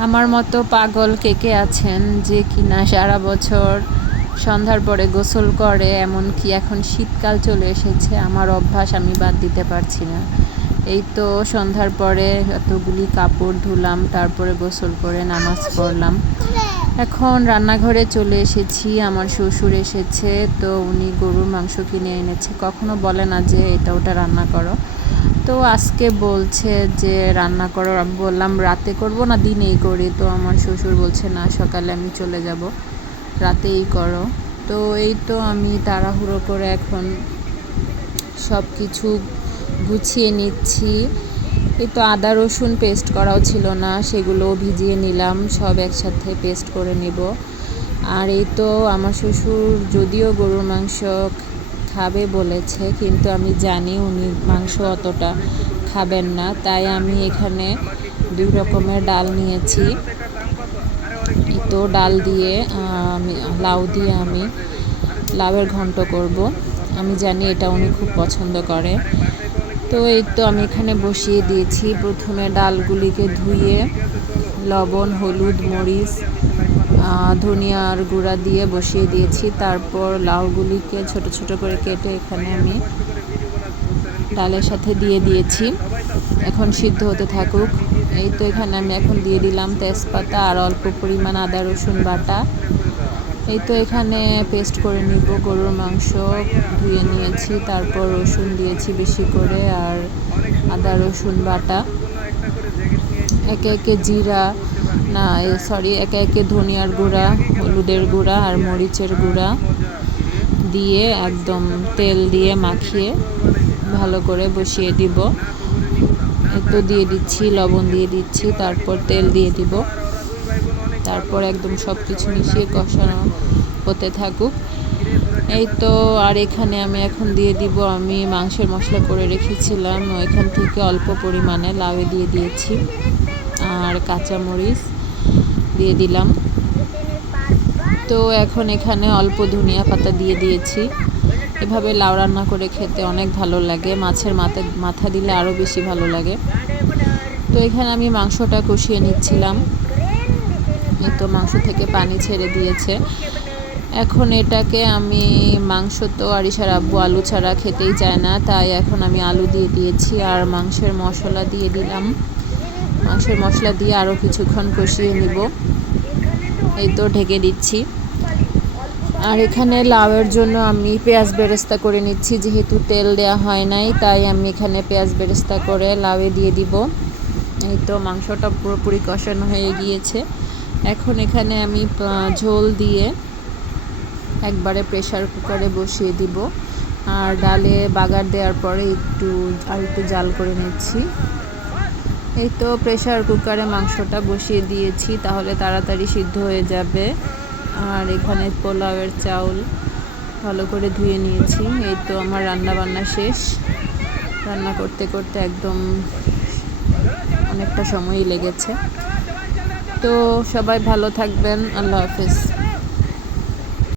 আমার মতো পাগল কে কে আছেন যে কিনা সারা বছর সন্ধ্যার পরে গোসল করে, এমনকি এখন শীতকাল চলে এসেছে আমার অভ্যাস আমি বাদ দিতে পারছি না। এই তো সন্ধ্যার পরে এতগুলি কাপড় ধুলাম, তারপরে গোসল করে নামাজ পড়লাম। এখন রান্নাঘরে চলে এসেছি, আমার শ্বশুর এসেছে, তো উনি গরুর মাংস কিনে এনেছে। কখনো বলে না যে এটা ওটা রান্না করো, তো আজকে বলছে যে রান্না করো। আমি বললাম রাতে করব না দিনেই করি, তো আমার শ্বশুর বলছে না সকালে আমি চলে যাব, রাতেই করো। তো এই তো আমি তাড়াহুড়ো করে এখন সব কিছু গুছিয়ে নিচ্ছি। এই তো আদা রসুন পেস্ট করাও ছিল না, সেগুলো ভিজিয়ে নিলাম, সব একসাথে পেস্ট করে নিব। আর এই তো আমার শ্বশুর যদিও গরুর মাংস খাবে বলেছে, কিন্তু আমি জানি উনি মাংস অতটা খাবেন না, তাই আমি এখানে 2 রকমের ডাল নিয়েছি। এই তো ডাল দিয়ে আমি লাউ দিয়ে আমি লাউয়ের ঘন্ট করব। আমি জানি এটা উনি খুব পছন্দ করে। তো এই তো আমি এখানে বসিয়ে দিয়েছি। প্রথমে ডালগুলিকে ধুয়ে লবণ, হলুদ, মরিচ, ধনিয়ার গুঁড়া দিয়ে বসিয়ে দিয়েছি। তারপর লাউগুলিকে ছোট ছোট করে কেটে এখানে আমি ডালের সাথে দিয়ে দিয়েছি। এখন সিদ্ধ হতে থাকুক। এই তো এখানে আমি এখন দিয়ে দিলাম তেজপাতা আর অল্প পরিমাণ আদা রসুন বাটা। এই তো এখানে পেস্ট করে নিব। গরুর মাংস ধুয়ে নিয়েছি, তারপর রসুন দিয়েছি বেশি করে আর আদা রসুন বাটা। একে একে জিরা না একে একে ধনিয়ার গুঁড়া, হলুদের গুঁড়া আর মরিচের গুঁড়া দিয়ে একদম তেল দিয়ে মাখিয়ে ভালো করে বসিয়ে দিব। একটু দিয়ে দিচ্ছি, লবণ দিয়ে দিচ্ছি, তারপর তেল দিয়ে দিব। তারপর একদম সব কিছু মিশিয়ে কষানো হতে থাকুক। এই তো আর এখানে আমি এখন দিয়ে দিব আমি মাংসের মশলা করে রেখেছিলাম, ওইখান থেকে অল্প পরিমাণে লাউ দিয়ে দিয়েছি আর কাঁচামরিচ দিয়ে দিলাম। তো এখন এখানে অল্প ধনিয়া পাতা দিয়ে দিয়েছি। এভাবে লাউ রান্না করে খেতে অনেক ভালো লাগে, মাছের মাথা দিলে আরও বেশি ভালো লাগে। তো এখানে আমি মাংসটা কষিয়ে নিচ্ছিলাম। এই তো মাংস থেকে পানি ছেড়ে দিয়েছে। এখন এটাকে আমি মাংস তো আরিশার আব্বু আলু ছাড়া খেতেই চায় না, তাই এখন আমি আলু দিয়ে দিয়েছি আর মাংসের মশলা দিয়ে দিলাম। মাংসের মশলা দিয়ে আরও কিছুক্ষণ কষিয়ে নিব। এই তো ঢেকে দিচ্ছি। আর এখানে লাউয়ের জন্য আমি পেঁয়াজ বেরেস্তা করে নিচ্ছি, যেহেতু তেল দেওয়া হয় নাই, তাই আমি এখানে পেঁয়াজ বেরেস্তা করে লাউয়ে দিয়ে দিব। এই তো মাংসটা পুরোপুরি কষানো হয়ে গিয়েছে। এখন এখানে আমি ঝোল দিয়ে একবারে প্রেসার কুকারে বসিয়ে দিব। আর ডালে বাগার দেওয়ার পরে একটু জাল করে নিচ্ছি। এই তো প্রেসার কুকারে মাংসটা বসিয়ে দিয়েছি, তাহলে তাড়াতাড়ি সিদ্ধ হয়ে যাবে। আর এখানে পোলাওয়ের চাউল ভালো করে ধুয়ে নিয়েছি। এই তো আমার রান্না বান্না শেষ। রান্না করতে করতে একদম অনেকটা সময়ই লেগেছে। তো সবাই ভালো থাকবেন, আল্লাহ হাফেজ।